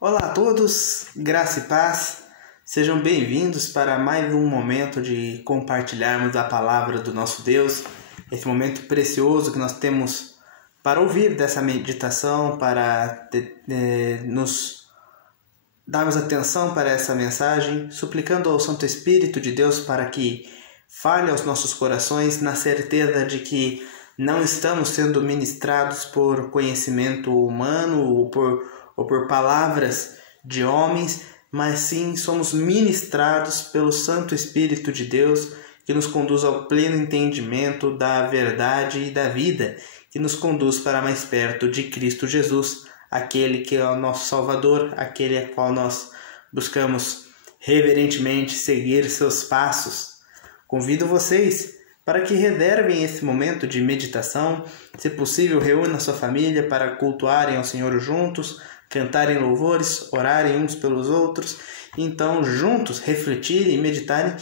Olá a todos, graça e paz, sejam bem-vindos para mais um momento de compartilharmos a palavra do nosso Deus, esse momento precioso que nós temos para ouvir dessa meditação, para nos darmos atenção para essa mensagem, suplicando ao Santo Espírito de Deus para que fale aos nossos corações na certeza de que não estamos sendo ministrados por conhecimento humano ou por palavras de homens, mas sim somos ministrados pelo Santo Espírito de Deus, que nos conduz ao pleno entendimento da verdade e da vida, que nos conduz para mais perto de Cristo Jesus, aquele que é o nosso Salvador, aquele a qual nós buscamos reverentemente seguir seus passos. Convido vocês para que reservem esse momento de meditação, se possível reúna sua família para cultuarem ao Senhor juntos, cantarem louvores, orarem uns pelos outros, então juntos refletirem e meditarem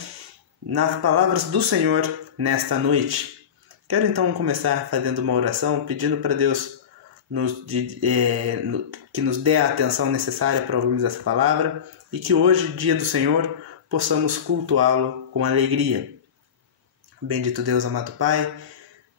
nas palavras do Senhor nesta noite. Quero então começar fazendo uma oração, pedindo para Deus que nos dê a atenção necessária para ouvirmos essa palavra e que hoje, dia do Senhor, possamos cultuá-lo com alegria. Bendito Deus, amado Pai,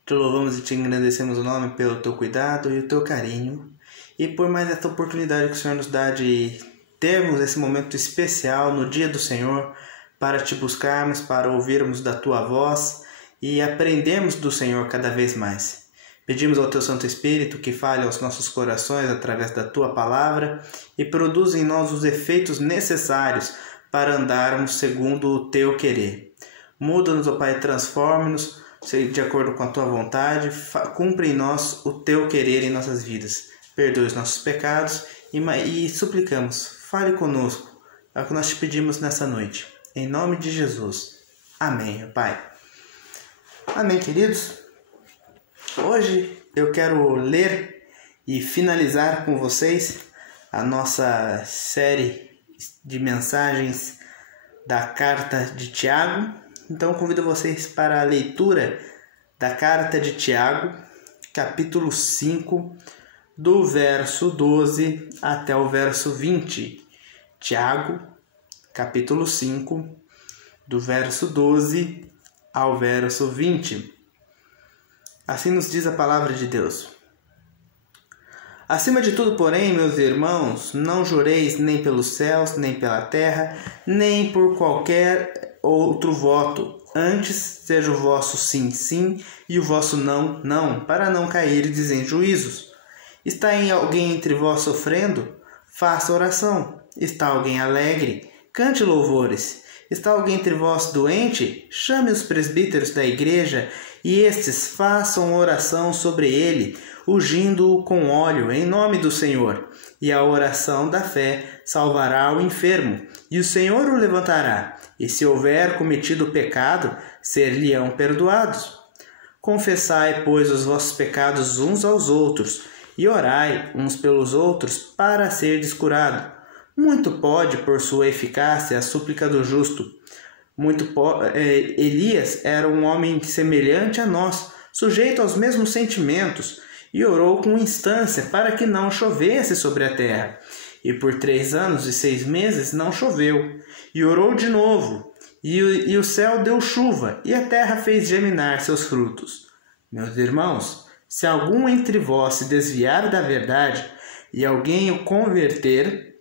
te louvamos e te agradecemos o nome pelo teu cuidado e o teu carinho e por mais essa oportunidade que o Senhor nos dá de termos esse momento especial no dia do Senhor para te buscarmos, para ouvirmos da tua voz e aprendermos do Senhor cada vez mais. Pedimos ao teu Santo Espírito que fale aos nossos corações através da tua palavra e produza em nós os efeitos necessários para andarmos segundo o teu querer. Muda-nos, ó Pai, transforme-nos de acordo com a tua vontade, cumpre em nós o teu querer em nossas vidas. Perdoe os nossos pecados e suplicamos, fale conosco, é o que nós te pedimos nessa noite. Em nome de Jesus. Amém, Pai. Amém, queridos. Hoje eu quero ler e finalizar com vocês a nossa série de mensagens da carta de Tiago. Então convido vocês para a leitura da carta de Tiago, capítulo 5, do verso 12 até o verso 20. Tiago, capítulo 5, do verso 12 ao verso 20. Assim nos diz a palavra de Deus. Acima de tudo, porém, meus irmãos, não jureis nem pelos céus, nem pela terra, nem por qualquer outro voto. Antes seja o vosso sim, sim, e o vosso não, não, para não cairdes em juízos. Está alguém entre vós sofrendo? Faça oração. Está alguém alegre? Cante louvores. Está alguém entre vós doente? Chame os presbíteros da igreja, e estes façam oração sobre ele, ungindo-o com óleo em nome do Senhor. E a oração da fé salvará o enfermo, e o Senhor o levantará. E se houver cometido pecado, ser-lhe-ão perdoados. Confessai, pois, os vossos pecados uns aos outros, e orai uns pelos outros para serdes curado. Muito pode, por sua eficácia, a súplica do justo. Elias era um homem semelhante a nós, sujeito aos mesmos sentimentos, e orou com instância para que não chovesse sobre a terra. E por 3 anos e 6 meses não choveu. E orou de novo, e o céu deu chuva, e a terra fez germinar seus frutos. Meus irmãos, se algum entre vós se desviar da verdade, e alguém o converter,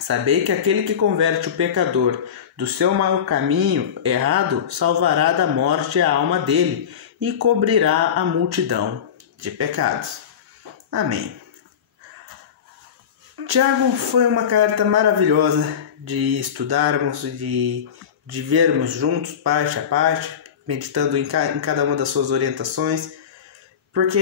sabei que aquele que converte o pecador do seu mau caminho errado salvará da morte a alma dele e cobrirá a multidão de pecados. Amém. Tiago foi uma carta maravilhosa de estudarmos, de vermos juntos, parte a parte, meditando em cada uma das suas orientações, porque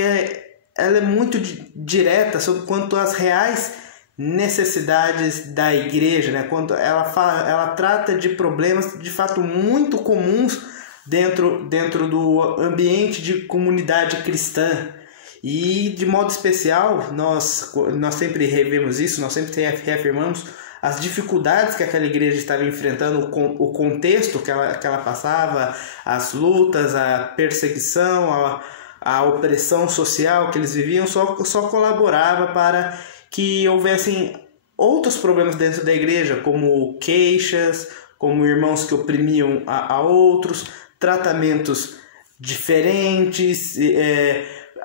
ela é muito direta sobre quanto às reais necessidades da igreja, né? Quando ela trata de problemas de fato muito comuns dentro do ambiente de comunidade cristã. E de modo especial, nós sempre revemos isso, nós sempre reafirmamos as dificuldades que aquela igreja estava enfrentando, o contexto que ela passava, as lutas, a perseguição, a opressão social que eles viviam, só colaborava para que houvessem outros problemas dentro da igreja, como queixas, como irmãos que oprimiam a outros, tratamentos diferentes,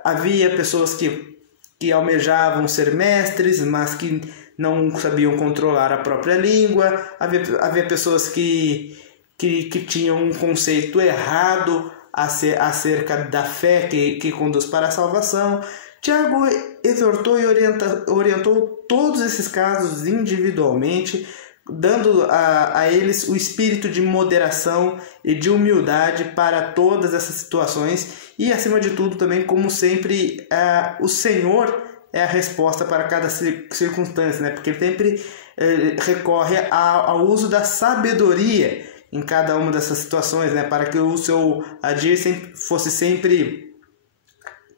havia pessoas que almejavam ser mestres, mas que não sabiam controlar a própria língua, havia pessoas que tinham um conceito errado acerca da fé que conduz para a salvação. Tiago exortou e orientou todos esses casos individualmente, dando a eles o espírito de moderação e de humildade para todas essas situações e, acima de tudo, também, como sempre, o Senhor é a resposta para cada circunstância, né? Porque ele sempre recorre ao uso da sabedoria em cada uma dessas situações, né? Para que o seu agir fosse sempre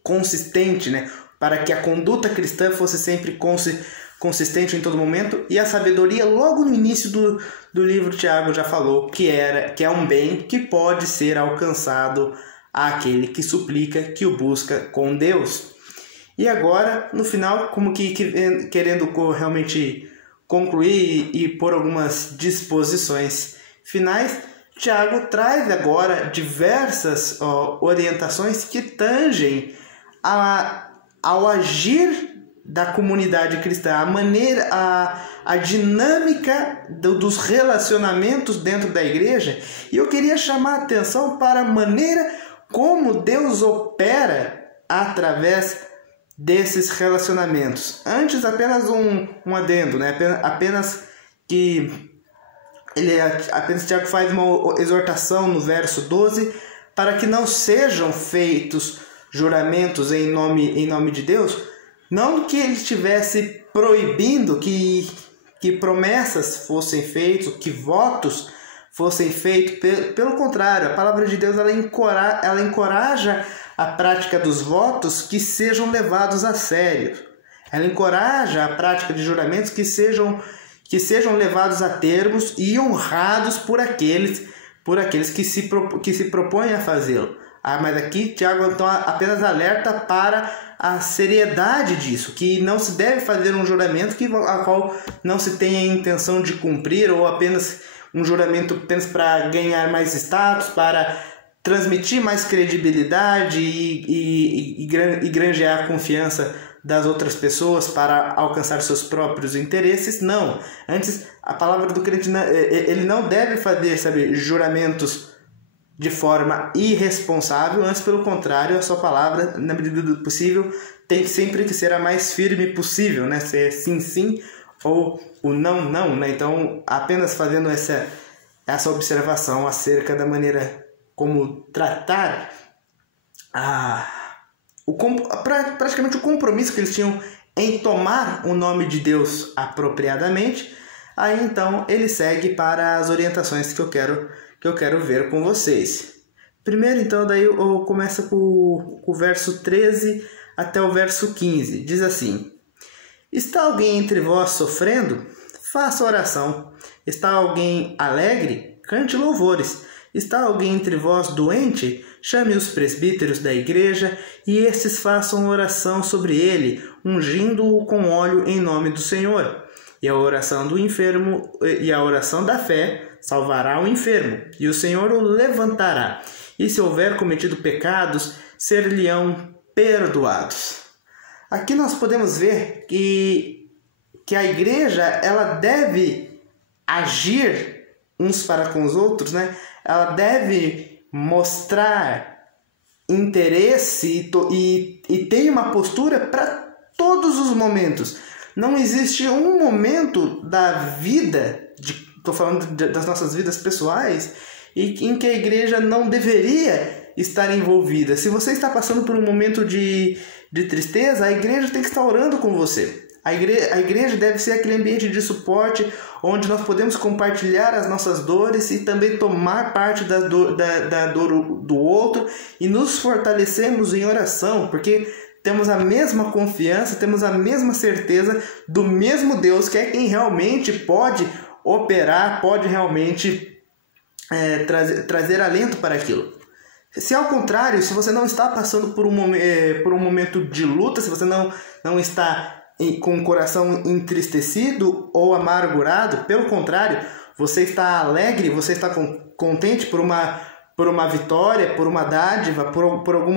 consistente, né? Para que a conduta cristã fosse sempre consistente em todo momento. E a sabedoria, logo no início do livro, Tiago já falou que é um bem que pode ser alcançado àquele que suplica, que o busca com Deus. E agora, no final, como que querendo realmente concluir e pôr algumas disposições finais, Tiago traz agora diversas orientações que tangem ao agir da comunidade cristã, a maneira, a dinâmica dos relacionamentos dentro da igreja. E eu queria chamar a atenção para a maneira como Deus opera através desses relacionamentos. Antes, apenas um adendo, né? Apenas Tiago faz uma exortação no verso 12 para que não sejam feitos juramentos em nome de Deus. Não que ele estivesse proibindo que promessas fossem feitas, que votos fossem feitos. Pelo contrário, a palavra de Deus ela encoraja a prática dos votos que sejam levados a sério. Ela encoraja a prática de juramentos que sejam levados a termos e honrados por aqueles que se propõem a fazê-lo. Mas aqui Tiago então apenas alerta para a seriedade disso, que não se deve fazer um juramento a qual não se tenha a intenção de cumprir, ou apenas um juramento apenas para ganhar mais status, para transmitir mais credibilidade e granjear a confiança das outras pessoas para alcançar seus próprios interesses. Não. Antes, a palavra do crente, ele não deve fazer, juramentos de forma irresponsável. Antes, pelo contrário, a sua palavra, na medida do possível, tem sempre que ser a mais firme possível, né? Ser sim, sim, ou o não, não, né? Então, apenas fazendo essa observação acerca da maneira como tratar praticamente o compromisso que eles tinham em tomar o nome de Deus apropriadamente. Aí então ele segue para as orientações que eu quero ver com vocês. Primeiro então daí eu começo com o verso 13 até o verso 15. Diz assim: Está alguém entre vós sofrendo? Faça oração. Está alguém alegre? Cante louvores. Está alguém entre vós doente? Chame os presbíteros da igreja e estes façam oração sobre ele, ungindo-o com óleo em nome do Senhor. E a oração do enfermo e a oração da fé salvará o enfermo, e o Senhor o levantará. E se houver cometido pecados, ser-lhe-ão perdoados. Aqui nós podemos ver que a igreja ela deve agir uns para com os outros, né? Ela deve mostrar interesse e tem uma postura para todos os momentos. Não existe um momento da vida, estou falando das nossas vidas pessoais, em que a igreja não deveria estar envolvida. Se você está passando por um momento de tristeza, a igreja tem que estar orando com você. A igreja deve ser aquele ambiente de suporte onde nós podemos compartilhar as nossas dores e também tomar parte da dor do outro e nos fortalecemos em oração, porque temos a mesma confiança, temos a mesma certeza do mesmo Deus, que é quem realmente pode operar, pode realmente trazer alento para aquilo. Se ao contrário, se você não está passando por um momento de luta, se você não está com o coração entristecido ou amargurado. Pelo contrário, você está alegre, você está contente por uma vitória, por uma dádiva, por algum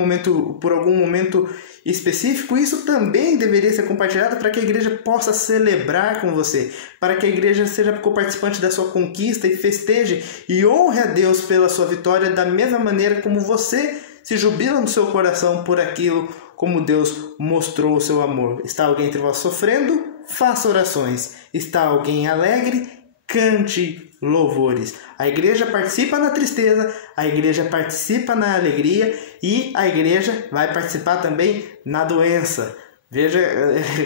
momento específico. Isso também deveria ser compartilhado para que a igreja possa celebrar com você, para que a igreja seja co-participante da sua conquista e festeje e honre a Deus pela sua vitória da mesma maneira como você se jubila no seu coração por aquilo, como Deus mostrou o seu amor. Está alguém entre vós sofrendo? Faça orações. Está alguém alegre? Cante louvores. A igreja participa na tristeza, a igreja participa na alegria e a igreja vai participar também na doença. Veja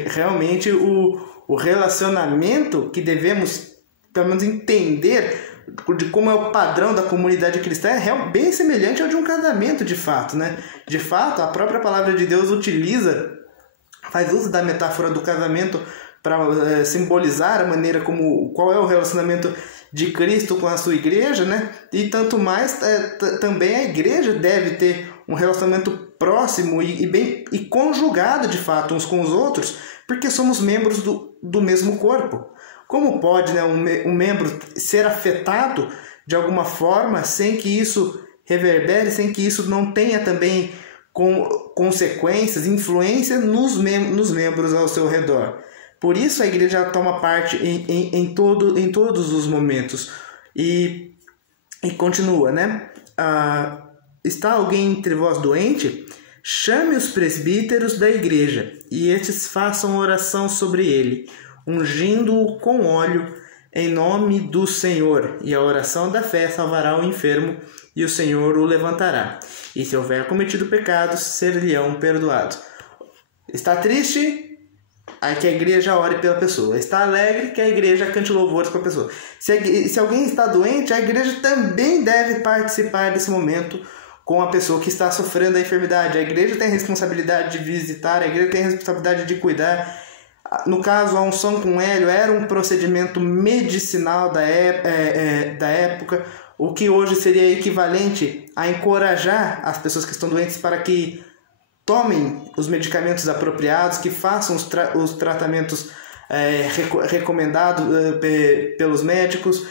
realmente o relacionamento que devemos, pelo menos, entender de como é o padrão da comunidade cristã, é bem semelhante ao de um casamento, de fato, né? De fato, a própria palavra de Deus faz uso da metáfora do casamento para simbolizar a maneira qual é o relacionamento de Cristo com a sua igreja, né? E tanto mais, também a igreja deve ter um relacionamento próximo e conjugado, de fato, uns com os outros, porque somos membros do mesmo corpo. Como pode, né, um membro ser afetado de alguma forma sem que isso reverbere, sem que isso não tenha também consequências, influência nos membros ao seu redor? Por isso a igreja toma parte em todos os momentos. E continua, né? Está alguém entre vós doente? Chame os presbíteros da igreja, e estes façam oração sobre ele, ungindo-o com óleo em nome do Senhor. E a oração da fé salvará o enfermo, e o Senhor o levantará. E se houver cometido pecados, ser-lhe-ão perdoados. Está triste? Que a igreja ore pela pessoa. Está alegre? Que a igreja cante louvores para a pessoa. Se alguém está doente, a igreja também deve participar desse momento com a pessoa que está sofrendo a enfermidade. A igreja tem a responsabilidade de visitar, a igreja tem a responsabilidade de cuidar. No caso, a unção com hélio era um procedimento medicinal da época, o que hoje seria equivalente a encorajar as pessoas que estão doentes para que tomem os medicamentos apropriados, que façam os tratamentos recomendados pelos médicos.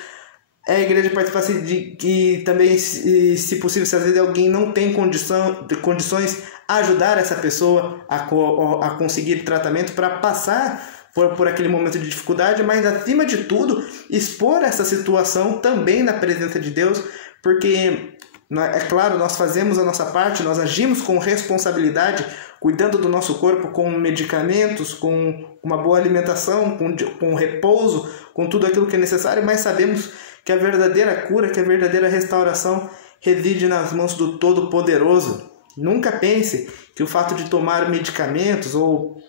A igreja participa de que também, se possível, se às vezes alguém não tem condições, ajudar essa pessoa a conseguir tratamento para passar por aquele momento de dificuldade, mas acima de tudo, expor essa situação também na presença de Deus, porque, é claro, nós fazemos a nossa parte, nós agimos com responsabilidade, cuidando do nosso corpo com medicamentos, com uma boa alimentação, com repouso, com tudo aquilo que é necessário, mas sabemos que a verdadeira cura, que a verdadeira restauração reside nas mãos do Todo-Poderoso. Nunca pense que o fato de tomar medicamentos ou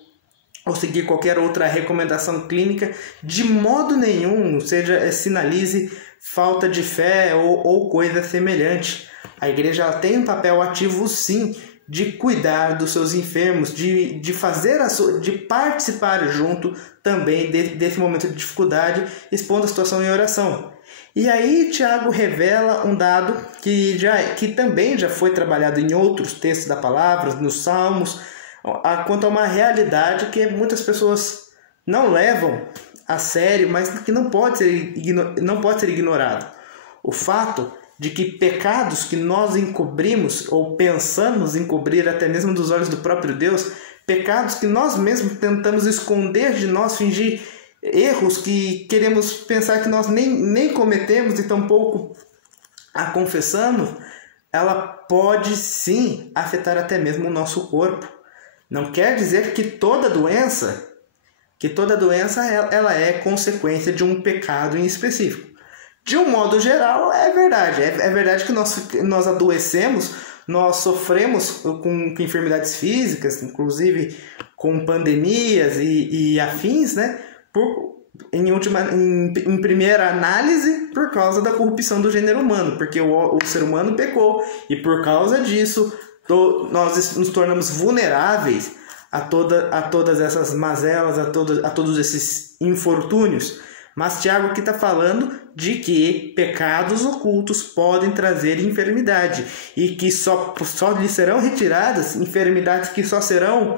seguir qualquer outra recomendação clínica de modo nenhum sinalize falta de fé ou coisa semelhante. A igreja tem um papel ativo, sim, de cuidar dos seus enfermos, de participar junto também desse momento de dificuldade, expondo a situação em oração. E aí Tiago revela um dado que também já foi trabalhado em outros textos da palavra, nos Salmos, quanto a uma realidade que muitas pessoas não levam a sério, mas que não pode ser ignorado. O fato de que pecados que nós encobrimos ou pensamos encobrir até mesmo dos olhos do próprio Deus, pecados que nós mesmos tentamos esconder de nós, fingir erros que queremos pensar que nós nem cometemos e tampouco a confessamos, ela pode sim afetar até mesmo o nosso corpo. Não quer dizer que toda doença ela é consequência de um pecado em específico. De um modo geral, é verdade. É verdade que nós adoecemos, nós sofremos com enfermidades físicas, inclusive com pandemias e afins, né? Em primeira análise, por causa da corrupção do gênero humano, porque o ser humano pecou e por causa disso nós nos tornamos vulneráveis a todas essas mazelas, a todos esses infortúnios. Mas Tiago aqui está falando de que pecados ocultos podem trazer enfermidade e que só lhe serão retiradas enfermidades que só serão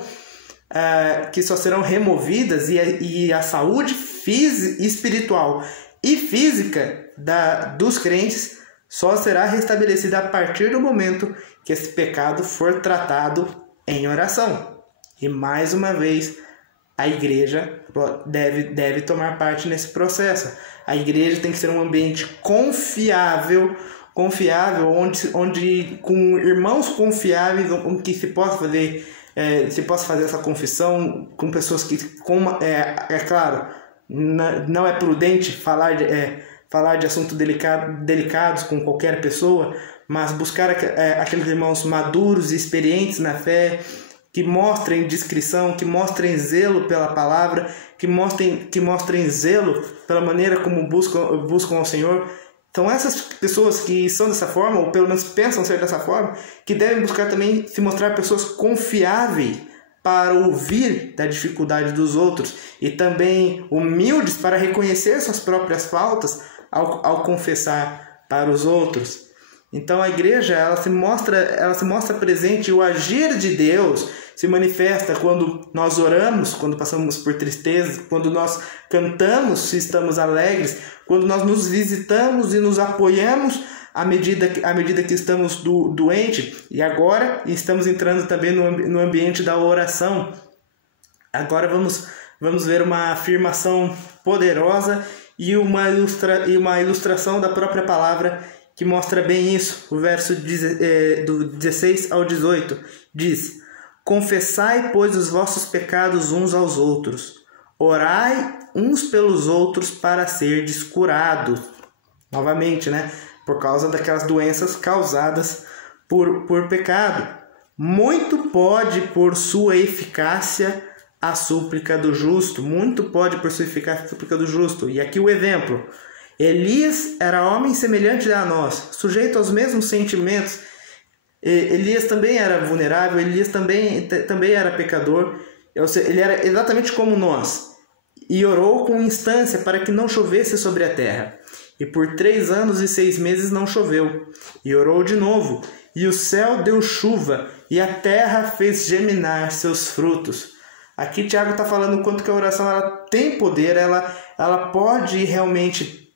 que só serão removidas e a saúde espiritual e física dos crentes só será restabelecida a partir do momento que esse pecado for tratado em oração. E mais uma vez, a igreja deve tomar parte nesse processo. A igreja tem que ser um ambiente confiável, onde com irmãos confiáveis, onde que se possa fazer essa confissão com pessoas que, claro, não é prudente falar de assuntos delicados com qualquer pessoa, mas buscar aqueles irmãos maduros e experientes na fé, que mostrem discrição, que mostrem zelo pela palavra, que mostrem zelo pela maneira como buscam ao Senhor. Então essas pessoas que são dessa forma, ou pelo menos pensam ser dessa forma, que devem buscar também se mostrar pessoas confiáveis para ouvir da dificuldade dos outros e também humildes para reconhecer suas próprias faltas ao confessar para os outros. Então a igreja ela se mostra presente, o agir de Deus se manifesta quando nós oramos, quando passamos por tristeza, quando nós cantamos se estamos alegres, quando nós nos visitamos e nos apoiamos à medida que estamos doentes. E agora estamos entrando também no ambiente da oração. Agora vamos ver uma afirmação poderosa e uma ilustração da própria palavra que mostra bem isso. O verso do 16 ao 18 diz: confessai, pois, os vossos pecados uns aos outros, orai uns pelos outros para serdes curados. Novamente, né? Por causa daquelas doenças causadas por pecado. Muito pode por sua eficácia a súplica do justo. Muito pode por sua eficácia a súplica do justo. E aqui o exemplo. Elias era homem semelhante a nós, sujeito aos mesmos sentimentos. Elias também era vulnerável, Elias também era pecador. Ele era exatamente como nós. E orou com instância para que não chovesse sobre a terra. E por 3 anos e 6 meses não choveu. E orou de novo. E o céu deu chuva, e a terra fez germinar seus frutos. Aqui Tiago está falando o quanto que a oração ela tem poder, ela pode realmente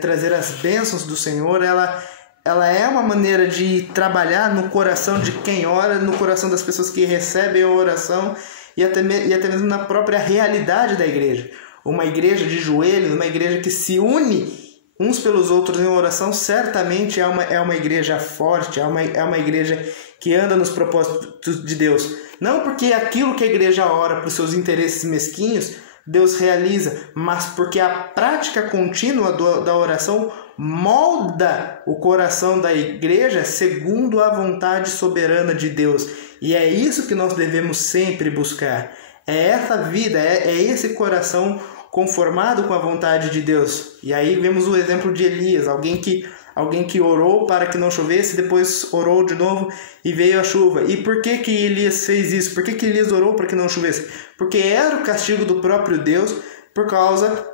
trazer as bênçãos do Senhor. Ela é uma maneira de trabalhar no coração de quem ora, no coração das pessoas que recebem a oração e até mesmo na própria realidade da igreja. Uma igreja de joelhos, uma igreja que se une uns pelos outros em oração, certamente é uma igreja forte, é uma igreja que anda nos propósitos de Deus. Não porque aquilo que a igreja ora para os seus interesses mesquinhos, Deus realiza, mas porque a prática contínua da oração molda o coração da igreja segundo a vontade soberana de Deus. E é isso que nós devemos sempre buscar. É essa vida, é esse coração conformado com a vontade de Deus. E aí vemos o exemplo de Elias, alguém que orou para que não chovesse, depois orou de novo e veio a chuva. E por que Elias fez isso? Por que Elias orou para que não chovesse? Porque era o castigo do próprio Deus por causa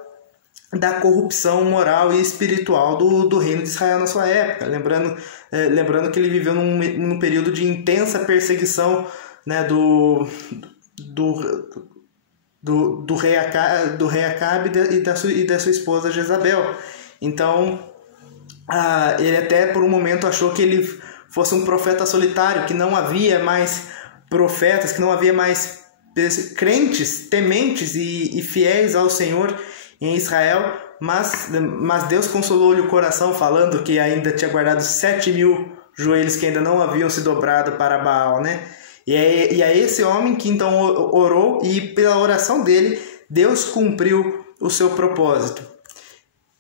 da corrupção moral e espiritual do reino de Israel na sua época. Lembrando que ele viveu num período de intensa perseguição, né, do rei Acabe e da sua esposa Jezabel. Então, ele até por um momento achou que ele fosse um profeta solitário, que não havia mais profetas, que não havia mais crentes, tementes e fiéis ao Senhor em Israel, mas Deus consolou-lhe o coração, falando que ainda tinha guardado 7.000 joelhos que ainda não haviam se dobrado para Baal, né? E é esse homem que então orou, e pela oração dele, Deus cumpriu o seu propósito.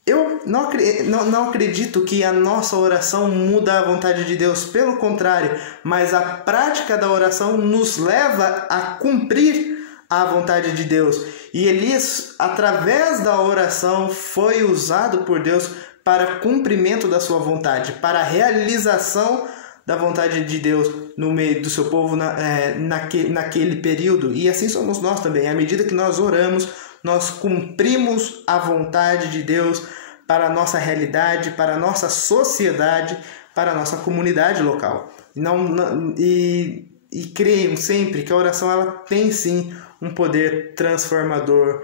Eu não acredito que a nossa oração muda a vontade de Deus, pelo contrário, mas a prática da oração nos leva a cumprir a vontade de Deus. E Elias, através da oração, foi usado por Deus para cumprimento da sua vontade, para a realização da vontade de Deus no meio do seu povo naquele período. E assim somos nós também. À medida que nós oramos, nós cumprimos a vontade de Deus para a nossa realidade, para a nossa sociedade, para a nossa comunidade local. E e creiam sempre que a oração ela tem sim um poder transformador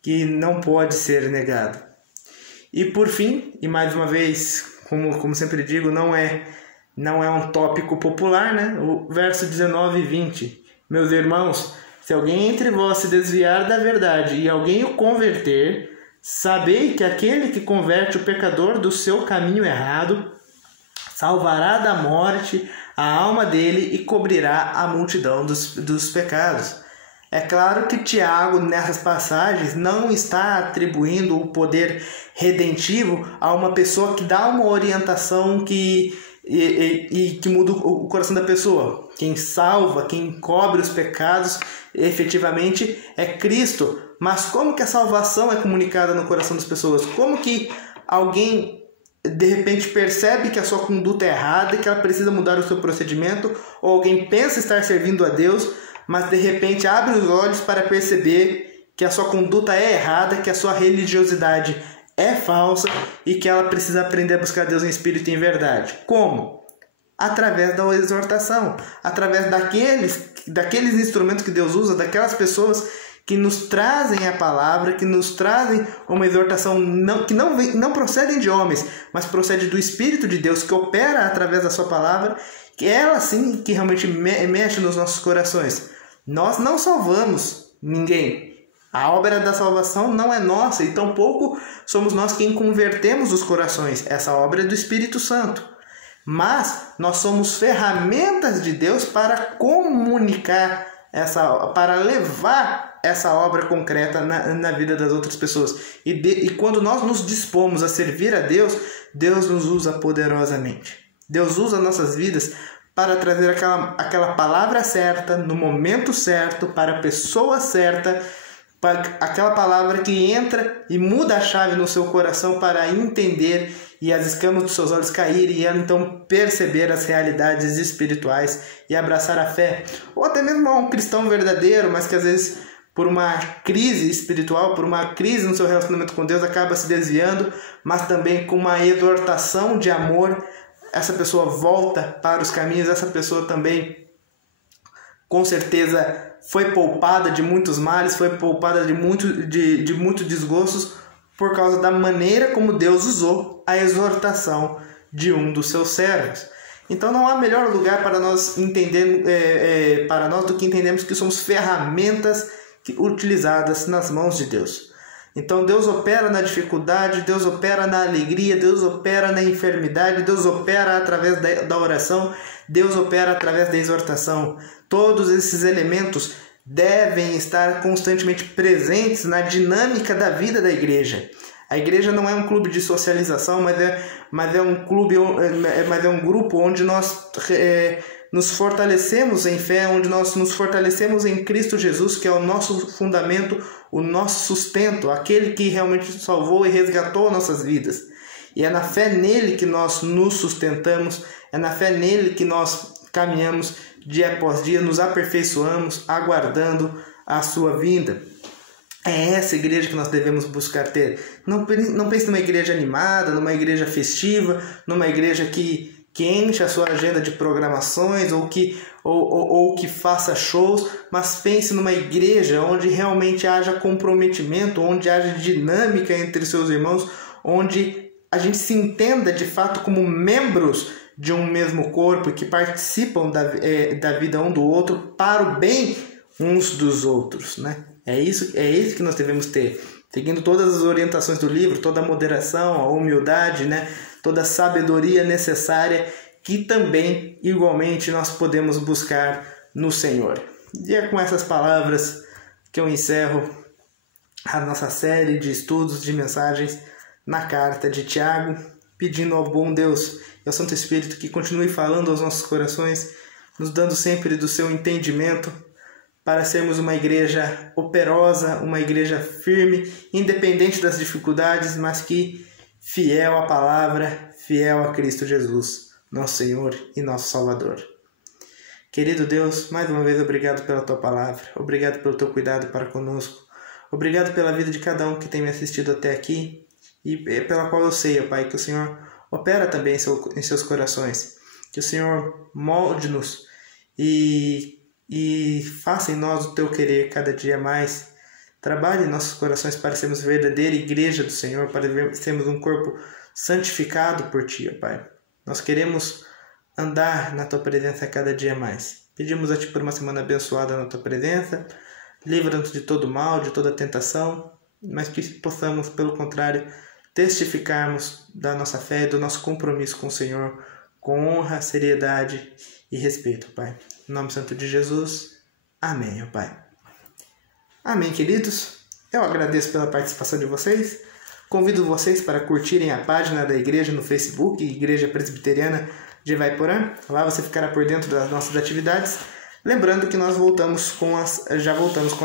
que não pode ser negado. E por fim, e mais uma vez, como sempre digo, não é um tópico popular, né? O verso 19 e 20. Meus irmãos, se alguém entre vós se desviar da verdade e alguém o converter, sabei que aquele que converte o pecador do seu caminho errado salvará da morte a alma dele e cobrirá a multidão dos pecados. É claro que Tiago, nessas passagens, não está atribuindo o poder redentivo a uma pessoa que dá uma orientação que muda o coração da pessoa. Quem salva, quem cobre os pecados, efetivamente é Cristo. Mas como que a salvação é comunicada no coração das pessoas? Como que alguém de repente percebe que a sua conduta é errada e que ela precisa mudar o seu procedimento? Ou alguém pensa estar servindo a Deus, mas de repente abre os olhos para perceber que a sua conduta é errada, que a sua religiosidade é falsa e que ela precisa aprender a buscar Deus em espírito e em verdade. Como? Através da exortação, através daqueles instrumentos que Deus usa, daquelas pessoas que nos trazem a palavra, que nos trazem uma exortação que não procedem de homens, mas procede do Espírito de Deus, que opera através da sua palavra, que ela sim que realmente mexe nos nossos corações. Nós não salvamos ninguém. A obra da salvação não é nossa e tampouco somos nós quem convertemos os corações. Essa obra é do Espírito Santo. Mas nós somos ferramentas de Deus para comunicar para levar essa obra concreta na vida das outras pessoas. E quando nós nos dispomos a servir a Deus, Deus nos usa poderosamente. Deus usa nossas vidas para trazer aquela palavra certa, no momento certo, para a pessoa certa, para aquela palavra que entra e muda a chave no seu coração para entender e as escamas dos seus olhos caírem e ela então perceber as realidades espirituais e abraçar a fé. Ou até mesmo um cristão verdadeiro, mas que às vezes por uma crise espiritual, por uma crise no seu relacionamento com Deus, acaba se desviando, mas também com uma exortação de amor, essa pessoa volta para os caminhos, essa pessoa também com certeza foi poupada de muitos males, foi poupada de muitos desgostos por causa da maneira como Deus usou a exortação de um dos seus servos. Então não há melhor lugar para nós para nós do que entendermos que somos ferramentas utilizadas nas mãos de Deus. Então Deus opera na dificuldade, Deus opera na alegria, Deus opera na enfermidade, Deus opera através da oração, Deus opera através da exortação. Todos esses elementos devem estar constantemente presentes na dinâmica da vida da igreja. A igreja não é um clube de socialização, mas é um grupo onde nós nos fortalecemos em fé, onde nós nos fortalecemos em Cristo Jesus, que é o nosso fundamento, o nosso sustento, aquele que realmente salvou e resgatou nossas vidas. E é na fé nele que nós nos sustentamos, é na fé nele que nós caminhamos dia após dia, nos aperfeiçoamos, aguardando a sua vinda. É essa igreja que nós devemos buscar ter. Não pense numa igreja animada, numa igreja festiva, numa igreja que enche a sua agenda de programações ou que faça shows, mas pense numa igreja onde realmente haja comprometimento, onde haja dinâmica entre seus irmãos, onde a gente se entenda de fato como membros de um mesmo corpo que participam da vida um do outro para o bem uns dos outros, né? É isso que nós devemos ter, seguindo todas as orientações do livro, toda a moderação, a humildade, né? Toda a sabedoria necessária que também, igualmente, nós podemos buscar no Senhor. E é com essas palavras que eu encerro a nossa série de estudos, de mensagens na carta de Tiago, pedindo ao bom Deus e ao Santo Espírito que continue falando aos nossos corações, nos dando sempre do seu entendimento, para sermos uma igreja operosa, uma igreja firme, independente das dificuldades, mas que fiel à palavra, fiel a Cristo Jesus, nosso Senhor e nosso Salvador. Querido Deus, mais uma vez obrigado pela Tua palavra, obrigado pelo Teu cuidado para conosco, obrigado pela vida de cada um que tem me assistido até aqui e pela qual eu sei, ó Pai, que o Senhor opera também em seus corações, que o Senhor molde-nos e faça em nós o teu querer cada dia mais. Trabalhe em nossos corações para sermos verdadeira igreja do Senhor, para sermos um corpo santificado por Ti, ó Pai. Nós queremos andar na Tua presença cada dia mais. Pedimos a Ti por uma semana abençoada na Tua presença. Livra-nos de todo mal, de toda tentação, mas que possamos, pelo contrário, testificarmos da nossa fé, do nosso compromisso com o Senhor, com honra, seriedade e respeito, Pai. Em nome santo de Jesus. Amém, ó Pai. Amém, queridos. Eu agradeço pela participação de vocês. Convido vocês para curtirem a página da igreja no Facebook, Igreja Presbiteriana de Ivaiporã. Lá você ficará por dentro das nossas atividades. Lembrando que nós já voltamos com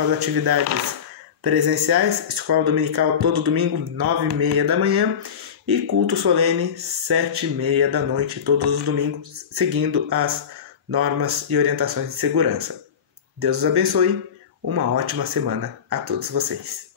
as atividades presenciais, escola dominical todo domingo, 9h30 da manhã, e culto solene, 7h30 da noite, todos os domingos, seguindo as normas e orientações de segurança. Deus os abençoe, uma ótima semana a todos vocês.